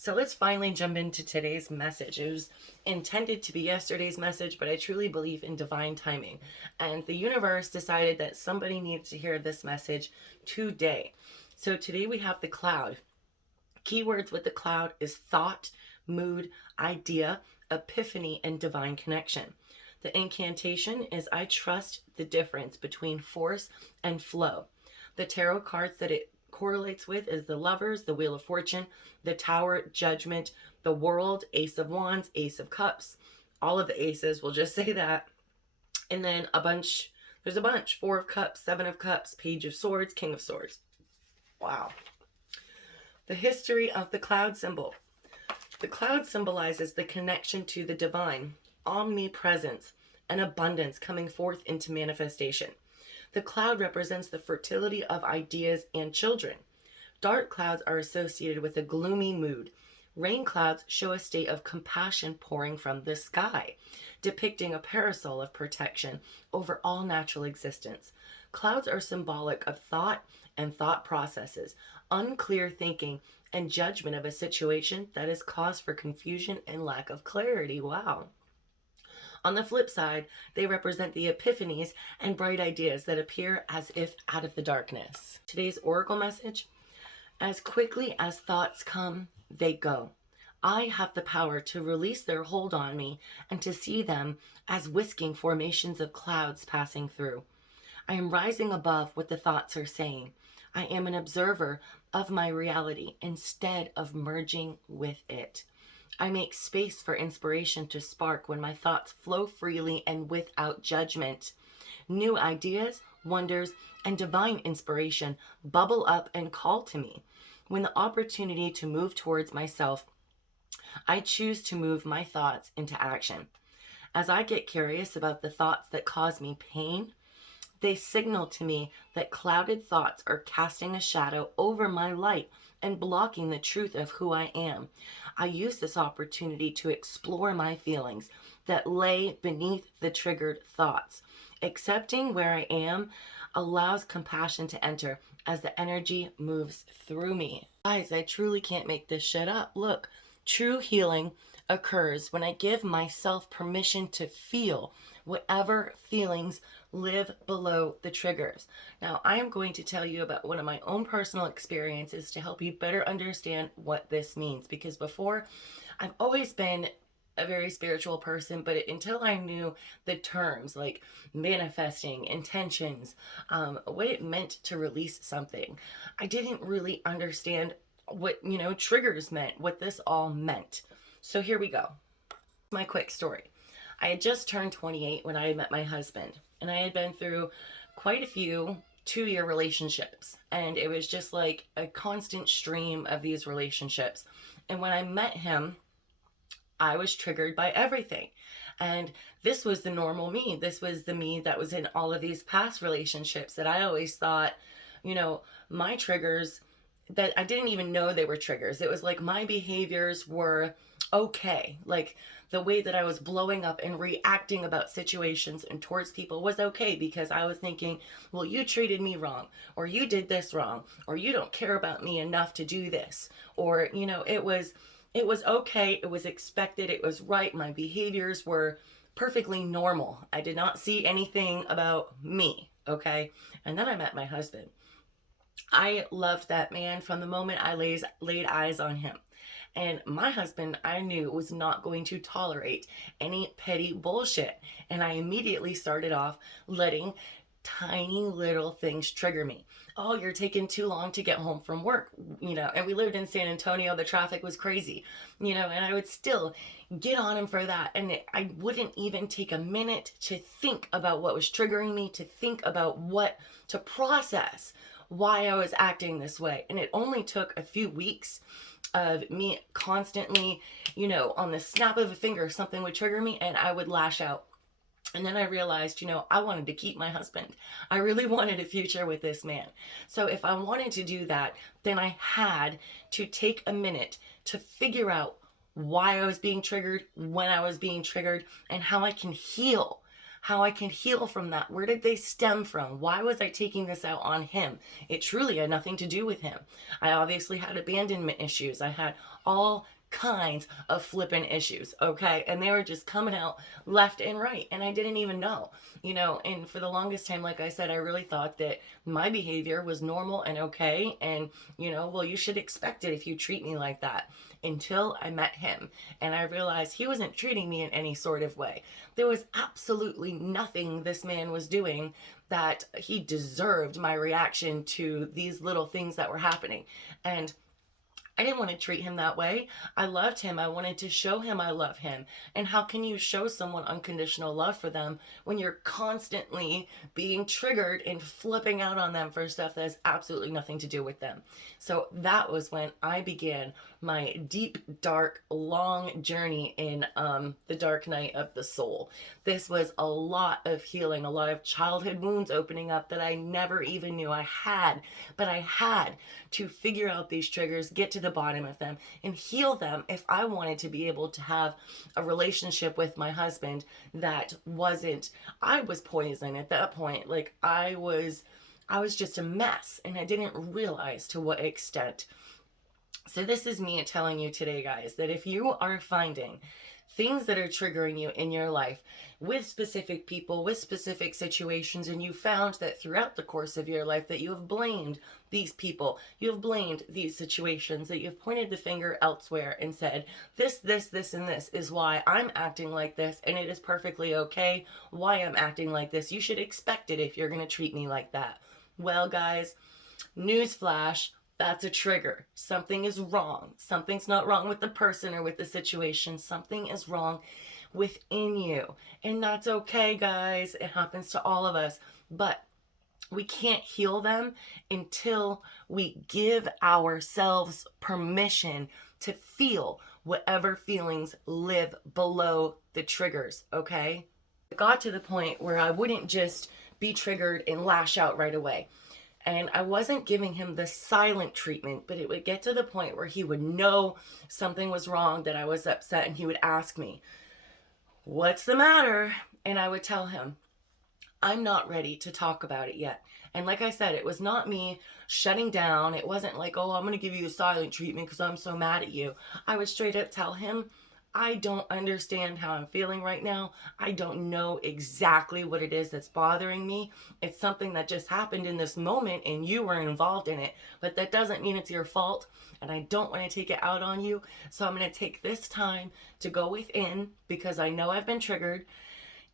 So let's finally jump into today's message. It was intended to be yesterday's message, but I truly believe in divine timing. And the universe decided that somebody needs to hear this message today. So today we have the cloud. Keywords with the cloud is thought, mood, idea, epiphany, and divine connection. The incantation is I trust the difference between force and flow. The tarot cards that it correlates with is the Lovers, the Wheel of Fortune, the Tower, Judgment, the World, Ace of Wands, Ace of Cups. All of the aces, we'll just say that. And then there's a bunch. Four of Cups, Seven of Cups, Page of Swords, King of Swords. Wow. The history of the cloud symbol. The cloud symbolizes the connection to the divine, omnipresence, and abundance coming forth into manifestation. The cloud represents the fertility of ideas and children. Dark clouds are associated with a gloomy mood. Rain clouds show a state of compassion pouring from the sky, depicting a parasol of protection over all natural existence. Clouds are symbolic of thought and thought processes, unclear thinking, and judgment of a situation that is cause for confusion and lack of clarity. Wow. On the flip side, they represent the epiphanies and bright ideas that appear as if out of the darkness. Today's oracle message: as quickly as thoughts come, they go. I have the power to release their hold on me and to see them as whisking formations of clouds passing through. I am rising above what the thoughts are saying. I am an observer of my reality instead of merging with it. I make space for inspiration to spark when my thoughts flow freely and without judgment. New ideas, wonders, and divine inspiration bubble up and call to me. When the opportunity to move towards myself, I choose to move my thoughts into action. As I get curious about the thoughts that cause me pain, they signal to me that clouded thoughts are casting a shadow over my light and blocking the truth of who I am. I use this opportunity to explore my feelings that lay beneath the triggered thoughts. Accepting where I am allows compassion to enter as the energy moves through me. Guys, I truly can't make this shit up. Look, true healing occurs when I give myself permission to feel whatever feelings live below the triggers. Now, I am going to tell you about one of my own personal experiences to help you better understand what this means. Because before, I've always been a very spiritual person, but until I knew the terms like manifesting, intentions, what it meant to release something, I didn't really understand what, triggers meant, what this all meant. So here we go. My quick story. I had just turned 28 when I had met my husband, and I had been through quite a few 2-year relationships, and it was just like a constant stream of these relationships. And when I met him, I was triggered by everything. And this was the normal me. This was the me that was in all of these past relationships that I always thought, my triggers, that I didn't even know they were triggers. It was like my behaviors were okay. Like the way that I was blowing up and reacting about situations and towards people was okay, because I was thinking, well, you treated me wrong, or you did this wrong, or you don't care about me enough to do this, or, it was okay. It was expected. It was right. My behaviors were perfectly normal. I did not see anything about me. Okay. And then I met my husband. I loved that man from the moment I laid eyes on him. And my husband, I knew, was not going to tolerate any petty bullshit. And I immediately started off letting tiny little things trigger me. Oh, you're taking too long to get home from work, and we lived in San Antonio. The traffic was crazy, and I would still get on him for that. And I wouldn't even take a minute to think about what was triggering me, to think about to process why I was acting this way. And it only took a few weeks of me constantly, on the snap of a finger, something would trigger me and I would lash out. And then I realized, I wanted to keep my husband. I really wanted a future with this man. So if I wanted to do that, then I had to take a minute to figure out why I was being triggered, when I was being triggered, and how I can heal how I can heal from that. Where did they stem from? Why was I taking this out on him? It truly had nothing to do with him. I obviously had abandonment issues. I had all kinds of flippin' issues, okay? And they were just coming out left and right, and I didn't even know, and for the longest time, like I said, I really thought that my behavior was normal and okay, and, well, you should expect it if you treat me like that. Until I met him, and I realized he wasn't treating me in any sort of way. There was absolutely nothing this man was doing that he deserved my reaction to these little things that were happening. And I didn't want to treat him that way. I loved him. I wanted to show him I love him. And how can you show someone unconditional love for them when you're constantly being triggered and flipping out on them for stuff that has absolutely nothing to do with them? So that was when I began my deep, dark, long journey in the dark night of the soul. This was a lot of healing, a lot of childhood wounds opening up that I never even knew I had. But I had to figure out these triggers, get to the bottom of them, and heal them if I wanted to be able to have a relationship with my husband that wasn't, I was poison at that point. Like I was just a mess, and I didn't realize to what extent. So this is me telling you today, guys, that if you are finding things that are triggering you in your life with specific people, with specific situations, and you found that throughout the course of your life that you have blamed these people, you have blamed these situations, that you've pointed the finger elsewhere and said, this, and this is why I'm acting like this, and it is perfectly okay why I'm acting like this. You should expect it if you're going to treat me like that. Well, guys, newsflash, that's a trigger. Something is wrong. Something's not wrong with the person or with the situation. Something is wrong within you. And that's okay, guys. It happens to all of us. But we can't heal them until we give ourselves permission to feel whatever feelings live below the triggers, okay? It got to the point where I wouldn't just be triggered and lash out right away. And I wasn't giving him the silent treatment, but it would get to the point where he would know something was wrong, that I was upset, and he would ask me, what's the matter? And I would tell him, I'm not ready to talk about it yet. And like I said, it was not me shutting down. It wasn't like, oh, I'm going to give you the silent treatment because I'm so mad at you. I would straight up tell him, I don't understand how I'm feeling right now. I don't know exactly what it is that's bothering me. It's something that just happened in this moment and you were involved in it, but that doesn't mean it's your fault, and I don't want to take it out on you. So I'm going to take this time to go within, because I know I've been triggered,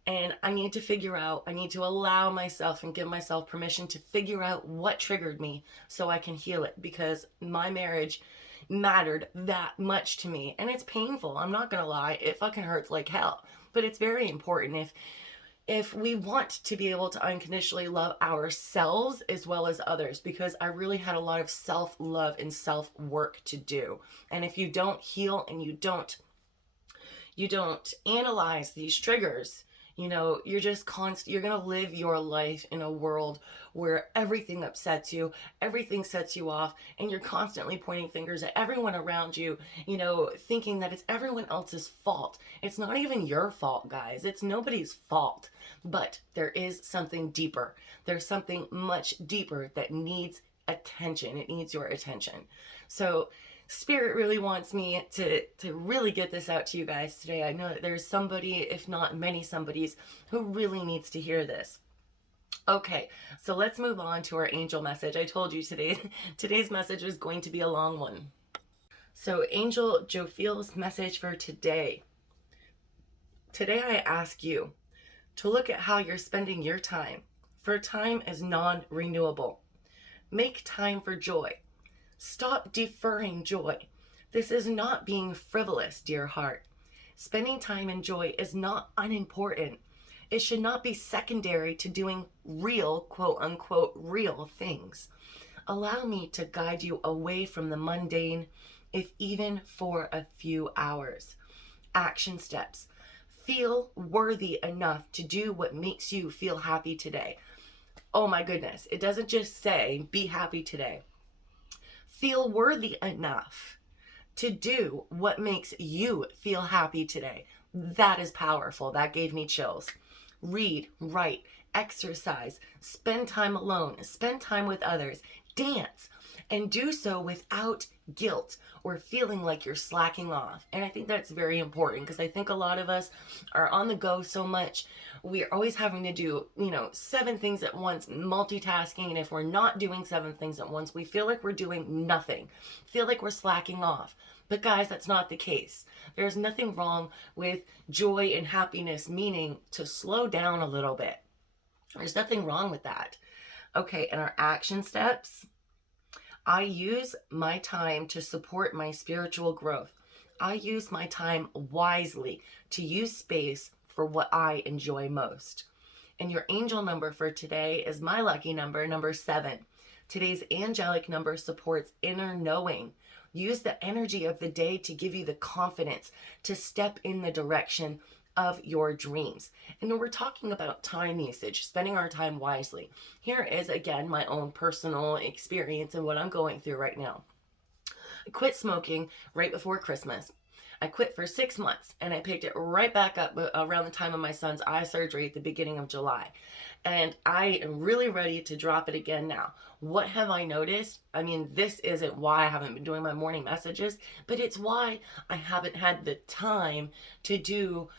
and I need to allow myself and give myself permission to figure out what triggered me so I can heal it, because my marriage mattered that much to me, and it's painful. I'm not gonna lie, it fucking hurts like hell, but it's very important if we want to be able to unconditionally love ourselves as well as others, because I really had a lot of self-love and self-work to do. And if you don't heal and you don't analyze these triggers, you're just you're going to live your life in a world where everything upsets you, everything sets you off, and you're constantly pointing fingers at everyone around you, thinking that it's everyone else's fault. It's not even your fault, guys. It's nobody's fault. But there is something deeper. There's something much deeper that needs attention. It needs your attention. So Spirit really wants me to really get this out to you guys today. I know that there's somebody, if not many somebodies, who really needs to hear this. Okay, so let's move on to our angel message. I told you today's message was going to be a long one. So Angel Jophiel's message for today. Today I ask you to look at how you're spending your time, for time is non-renewable. Make time for joy. Stop deferring joy. This is not being frivolous, dear heart. Spending time in joy is not unimportant. It should not be secondary to doing real, quote unquote, real things. Allow me to guide you away from the mundane, if even for a few hours. Action steps. Feel worthy enough to do what makes you feel happy today. Oh my goodness. It doesn't just say, be happy today. Feel worthy enough to do what makes you feel happy today. That is powerful. That gave me chills. read, write, exercise, spend time alone, spend time with others, dance, and do so without guilt or feeling like you're slacking off. And I think that's very important because I think a lot of us are on the go so much. We're always having to do, 7 things at once, multitasking. And if we're not doing 7 things at once, we feel like we're doing nothing, feel like we're slacking off. But guys, that's not the case. There's nothing wrong with joy and happiness, meaning to slow down a little bit. There's nothing wrong with that. Okay, and our action steps. I use my time to support my spiritual growth. I use my time wisely to use space for what I enjoy most. And your angel number for today is my lucky number, number 7. Today's angelic number supports inner knowing. Use the energy of the day to give you the confidence to step in the direction of your dreams. And when we're talking about time usage, spending our time wisely, here is again my own personal experience and what I'm going through right now. I quit smoking right before Christmas. I quit for 6 months and I picked it right back up around the time of my son's eye surgery at the beginning of July. And I am really ready to drop it again now. What have I noticed? I mean, this isn't why I haven't been doing my morning messages, but it's why I haven't had the time to do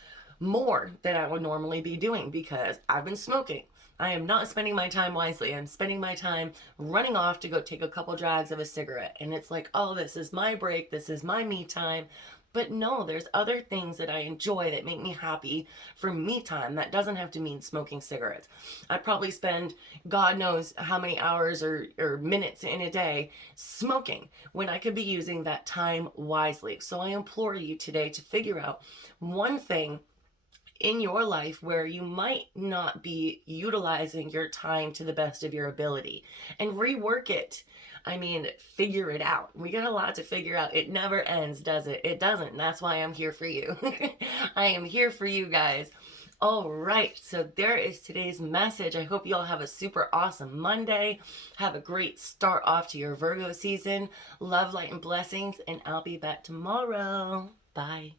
more than I would normally be doing because I've been smoking. I am not spending my time wisely. I'm spending my time running off to go take a couple drags of a cigarette. And it's like, oh, this is my break. This is my me time. But no, there's other things that I enjoy that make me happy for me time. That doesn't have to mean smoking cigarettes. I'd probably spend God knows how many hours or minutes in a day smoking when I could be using that time wisely. So I implore you today to figure out one thing in your life where you might not be utilizing your time to the best of your ability and rework it. I mean, figure it out. We got a lot to figure out. It never ends, does it? It doesn't. And that's why I'm here for you. I am here for you guys. All right, so there is today's message. I hope you all have a super awesome Monday. Have a great start off to your Virgo season. Love, light, and blessings, and I'll be back tomorrow. Bye.